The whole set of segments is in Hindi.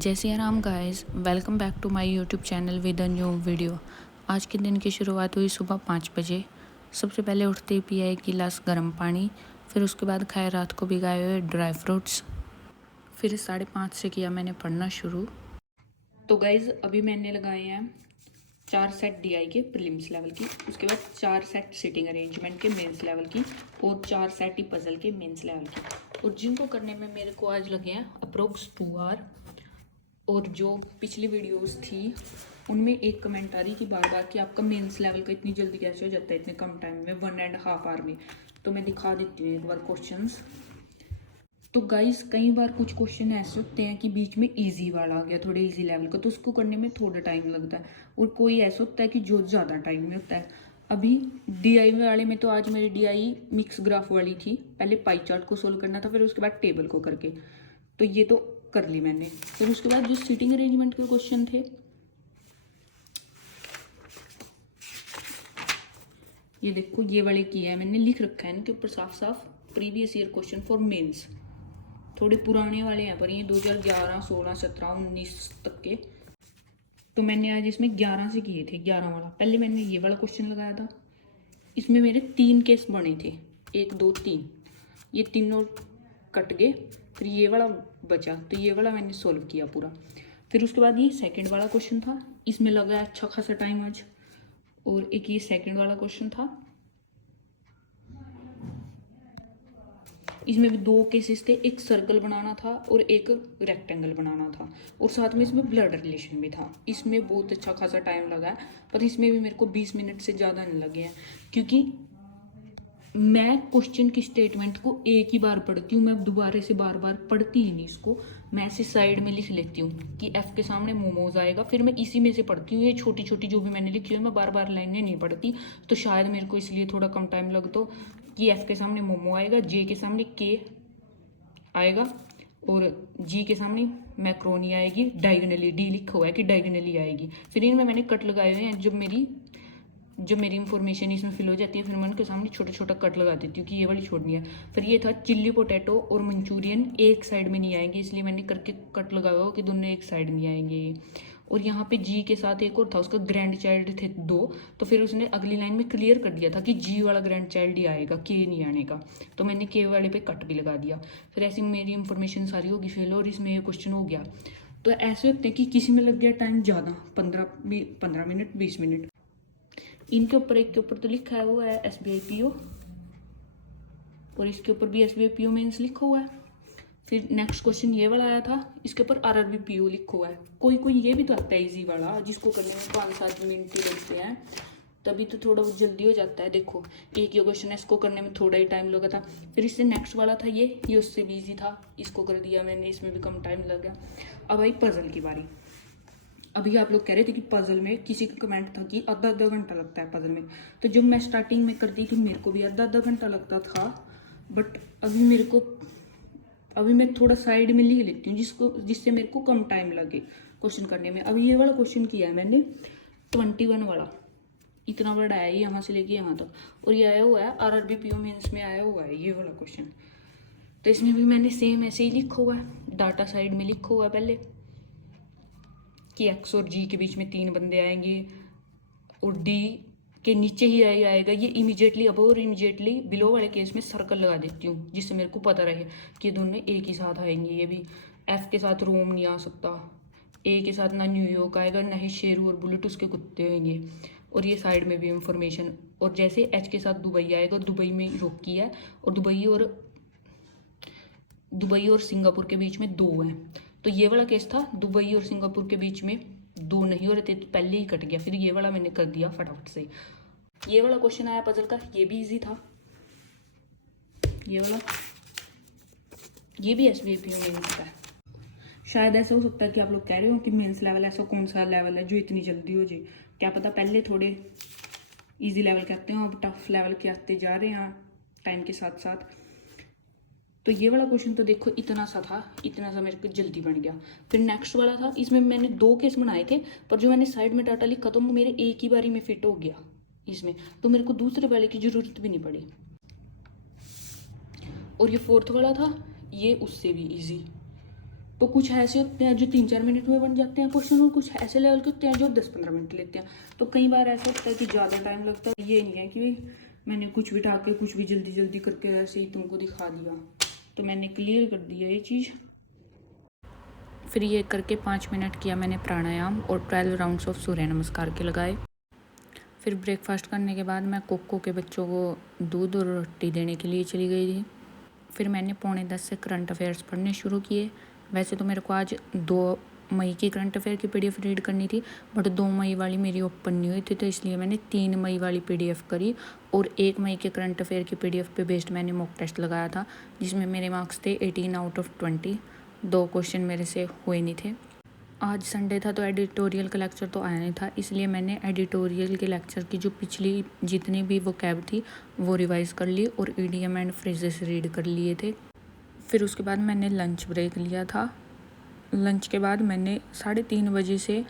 जय Siya Ram guys, welcome back to my YouTube channel with a new video. आज के दिन की शुरुआत हुई सुबह 5 बजे। सबसे पहले उठते ही पिया एक गिलास गर्म पानी, फिर उसके बाद खाए रात को भिगाए हुए ड्राई फ्रूट्स। फिर 5:30 से किया मैंने पढ़ना शुरू। तो गाइस अभी मैंने लगाए हैं 4 सेट डीआई के प्रीलिम्स लेवल की, उसके बाद 4 सेट सिटिंग अरेंजमेंट के मेंस लेवल की और 4 सेट ही पजल के मेंस लेवल की। और जिनको करने में मेरे को आज लगे हैं अप्रोक्स 2 आवर। और जो पिछली वीडियोस थी उनमें एक कमेंट आ रही थी बार बार कि आपका मेंस लेवल का इतनी जल्दी कैसे हो जाता है इतने कम टाइम में, 1.5 आवर में। तो मैं दिखा देती हूँ एक बार क्वेश्चंस। तो गाइस कई बार कुछ क्वेश्चन ऐसे होते हैं कि बीच में इजी वाला आ गया, थोड़े इजी लेवल का, तो उसको करने में थोड़ा टाइम लगता है। और कोई ऐसा होता है कि जो ज़्यादा टाइम में होता है। अभी डीआई वाले में तो आज मेरी डीआई मिक्स ग्राफ वाली थी। पहले पाई चार्ट को सोल्व करना था, फिर उसके बाद टेबल को करके, तो ये तो कर ली मैंने। फिर उसके बाद जो सीटिंग अरेंजमेंट के क्वेश्चन थे, ये देखो ये वाले किए हैं मैंने, लिख रखा है इनके ऊपर साफ साफ previous year question for mains. थोड़े पुराने वाले हैं पर ये 2011, 16, 17, 19 तक के। तो मैंने आज इसमें 11 से किए थे, 11 वाला। पहले मैंने ये वाला क्वेश्चन लगाया था, इसमें मेरे 3 केस बने थे, 1, 2, 3। ये तीनों कट गए, फिर ये वाला बचा, तो ये वाला मैंने सोल्व किया पूरा। फिर उसके बाद ये सेकंड वाला क्वेश्चन था, इसमें लगा अच्छा खासा टाइम आज। और एक ये सेकंड वाला क्वेश्चन था, इसमें भी 2 केसेस थे, एक सर्कल बनाना था और एक रेक्टेंगल बनाना था, और साथ में इसमें ब्लड रिलेशन भी था। इसमें बहुत अच्छा खासा टाइम लगा है, पर इसमें भी मेरे को 20 मिनट से ज़्यादा नहीं लगे हैं, क्योंकि मैं क्वेश्चन की स्टेटमेंट को एक ही बार पढ़ती हूँ। मैं दोबारा से बार बार पढ़ती ही नहीं इसको, मैं ऐसे साइड में लिख लेती हूँ कि एफ के सामने मोमोज आएगा, फिर मैं इसी में से पढ़ती हूँ। ये छोटी छोटी जो भी मैंने लिखी है मैं बार बार लाइनें नहीं पढ़ती, तो शायद मेरे को इसलिए थोड़ा कम टाइम लगता कि एफ के सामने मोमो आएगा, जे के सामने के आएगा और जी के सामने मैक्रोनी आएगी, डायगनली डी लिखा हुआ है कि डायगनली आएगी। फिर इनमें मैंने कट लगाए हुए हैं, जब मेरी इंफॉर्मेशन इसमें फिल हो जाती है फिर मैं उनके सामने छोटा छोटा कट लगा देती हूँ कि ये वाली छोड़नी है। फिर ये था चिल्ली पोटैटो और मंचूरियन एक साइड में नहीं आएंगे, इसलिए मैंने करके कट लगाया हो कि दोनों एक साइड नहीं आएंगे। और यहाँ पे जी के साथ एक और था, उसका ग्रैंड चाइल्ड थे 2, तो फिर उसने अगली लाइन में क्लियर कर दिया था कि जी वाला ग्रैंड चाइल्ड ही आएगा, के नहीं आने का, तो मैंने के वाले पे कट भी लगा दिया। फिर ऐसी मेरी इंफॉर्मेशन सारी होगी फिल, और इसमें ये क्वेश्चन हो गया। तो ऐसे होते हैं कि किसी में लग गया टाइम ज़्यादा, 15 मिनट, 20 मिनट। इनके ऊपर एक के ऊपर तो लिखा हुआ है SBI PO, और इसके ऊपर भी SBI PO मेंस लिखा हुआ है। फिर नेक्स्ट क्वेश्चन ये वाला आया था, इसके ऊपर RRB PO लिखा हुआ है। कोई कोई ये भी तो आता है इजी वाला, जिसको करने में 5-7 मिनट ही लगते हैं, तभी तो थोड़ा बहुत जल्दी हो जाता है। देखो एक ये क्वेश्चन है, इसको करने में थोड़ा ही टाइम लगा था। फिर इससे नेक्स्ट वाला था ये उससे भी ईजी था, इसको कर दिया मैंने, इसमें भी कम टाइम लग गया। अब आई पजल की बारी। अभी आप लोग कह रहे थे कि पजल में किसी का कमेंट था कि आधा आधा घंटा लगता है पजल में, तो जब मैं स्टार्टिंग में करती थी मेरे को भी आधा आधा घंटा लगता था, बट अभी मैं थोड़ा साइड में लिख लेती हूँ जिससे मेरे को कम टाइम लगे क्वेश्चन करने में। अभी ये वाला क्वेश्चन किया है मैंने 21 वाला, इतना बड़ा है यहाँ से लेके यहाँ तक, और ये आया हुआ है RRB PO मेंस में आया हुआ है ये वाला क्वेश्चन। तो इसमें भी मैंने सेम ऐसे ही लिखा हुआ है, डाटा साइड में लिखा हुआ है पहले कि एक्स और जी के बीच में 3 बंदे आएंगे और डी के नीचे ही आएगा। ये इमीडिएटली अब और इमीडिएटली बिलो वाले केस में सर्कल लगा देती हूँ, जिससे मेरे को पता रहे कि ये दोनों एक ही साथ आएंगे। ये भी एफ के साथ रोम नहीं आ सकता, ए के साथ ना न्यूयॉर्क आएगा, ना ही शेरू और बुलेट उसके कुत्ते होंगे। और ये साइड में भी इंफॉर्मेशन, और जैसे एच के साथ दुबई आएगा, दुबई में रोकी है, और दुबई और सिंगापुर के बीच में 2 हैं। तो ये वाला केस था, दुबई और सिंगापुर के बीच में 2 नहीं हो रहे थे, तो पहले ही कट गया। फिर ये वाला मैंने कर दिया फटाफट से। ये वाला क्वेश्चन आया पजल का, ये भी इजी था। ये वाला, ये भी SBI PO मेंस का है। शायद ऐसा हो सकता है कि आप लोग कह रहे हो कि मेंस लेवल ऐसा कौन सा लेवल है जो इतनी जल्दी हो जाए, क्या पता पहले थोड़े इजी लेवल के आते हैं, अब टफ लेवल के आते जा रहे हैं टाइम के साथ साथ। तो ये वाला क्वेश्चन तो देखो इतना सा था, इतना सा मेरे को जल्दी बन गया। फिर नेक्स्ट वाला था, इसमें मैंने 2 केस बनाए थे, पर जो मैंने साइड में डाटा लिखा तो वो मेरे एक ही बारी में फिट हो गया इसमें, तो मेरे को दूसरे वाले की ज़रूरत भी नहीं पड़ी। और ये 4th वाला था, ये उससे भी ईजी, तो कुछ ऐसे होते हैं जो 3-4 मिनट में बन जाते हैं क्वेश्चन, और कुछ ऐसे लेवल के होते हैं जो 10-15 मिनट लेते हैं। तो कई बार ऐसा होता है कि ज़्यादा टाइम लगता है। ये नहीं है कि मैंने कुछ भी के कुछ भी जल्दी जल्दी करके ऐसे ही तुमको दिखा दिया। तो मैंने क्लियर कर दिया ये चीज़। फिर ये करके 5 मिनट किया मैंने प्राणायाम और 12 राउंड्स ऑफ सूर्य नमस्कार के लगाए। फिर ब्रेकफास्ट करने के बाद मैं कोको के बच्चों को दूध और रोटी देने के लिए चली गई थी। फिर मैंने 9:45 से करंट अफेयर्स पढ़ने शुरू किए। वैसे तो मेरे को आज 2 मई की करंट अफेयर की पीडीएफ रीड करनी थी, बट 2 मई वाली मेरी ओपन नहीं हुई थी, तो इसलिए मैंने 3 मई वाली पीडीएफ करी। और 1 मई के करंट अफेयर की पीडीएफ पे बेस्ड मैंने मॉक टेस्ट लगाया था, जिसमें मेरे मार्क्स थे 18 आउट ऑफ 20। 2 क्वेश्चन मेरे से हुए नहीं थे। आज संडे था तो एडिटोरियल का लेक्चर तो आया नहीं था, इसलिए मैंने एडिटोरियल के लेक्चर की जो पिछली जितनी भी वोकैब थी वो रिवाइज़ कर ली और ईडीएम एंड फ्रेजेस रीड कर लिए थे। फिर उसके बाद मैंने लंच ब्रेक लिया था। लंच के बाद मैंने 3:30 बजे से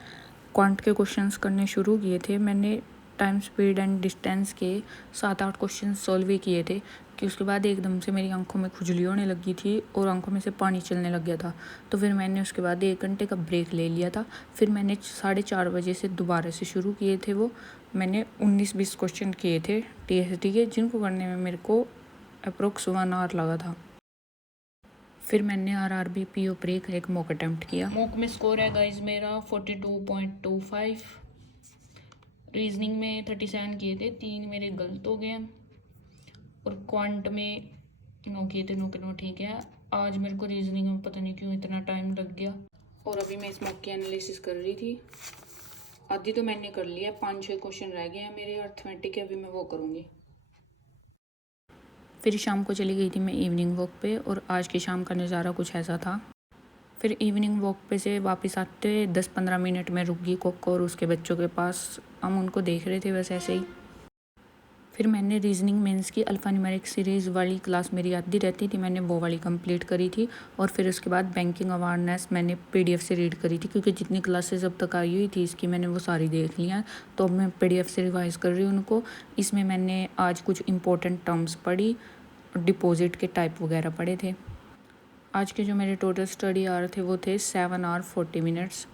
क्वांट के क्वेश्चंस करने शुरू किए थे। मैंने टाइम, स्पीड एंड डिस्टेंस के 7-8 क्वेश्चन सॉल्व ही किए थे कि उसके बाद एकदम से मेरी आंखों में खुजली होने लगी थी और आंखों में से पानी चलने लग गया था। तो फिर मैंने उसके बाद 1 घंटे का ब्रेक ले लिया था। फिर मैंने 4:30 बजे से दोबारा से शुरू किए थे। वो मैंने 19-20 क्वेश्चन किए थे टीएसटी के, जिनको करने में मेरे को अप्रोक्स 1 आवर लगा था। फिर मैंने आरआरबी पीओ ब्रेक एक मॉक अटैम्प्ट किया। मॉक में स्कोर है गाइज मेरा 42.25। रीजनिंग में 37 किए थे, 3 मेरे गलत हो गए, और क्वांट में 9 किए थे, 9 के 9 ठीक है। आज मेरे को रीजनिंग में पता नहीं क्यों इतना टाइम लग गया। और अभी मैं इस मॉक की एनालिसिस कर रही थी। आधी तो मैंने कर लिया, 5-6 क्वेश्चन रह गए हैं मेरे अर्थमेटिक के, अभी मैं वो करूँगी। फिर शाम को चली गई थी मैं इवनिंग वॉक पे, और आज की शाम का नज़ारा कुछ ऐसा था। फिर इवनिंग वॉक पे से वापस आते 10-15 मिनट में रुक गई कोको और उसके बच्चों के पास। हम उनको देख रहे थे बस ऐसे ही। फिर मैंने रीजनिंग मेंस की अल्फ़ा न्यूमेरिक सीरीज़ वाली क्लास मेरी आती रहती थी, मैंने वो वाली कंप्लीट करी थी। और फिर उसके बाद बैंकिंग अवेयरनेस मैंने पीडीएफ से रीड करी थी, क्योंकि जितनी क्लासेस अब तक आई हुई थी इसकी मैंने वो सारी देख लिया। तो अब मैं पीडीएफ से रिवाइज़ कर रही हूँ उनको। इसमें मैंने आज कुछ इंपॉर्टेंट टर्म्स पढ़ी, डिपॉजिट के टाइप वगैरह पढ़े थे। आज के जो मेरे टोटल स्टडी आवर थे वो थे 7 आवर 40 मिनट्स।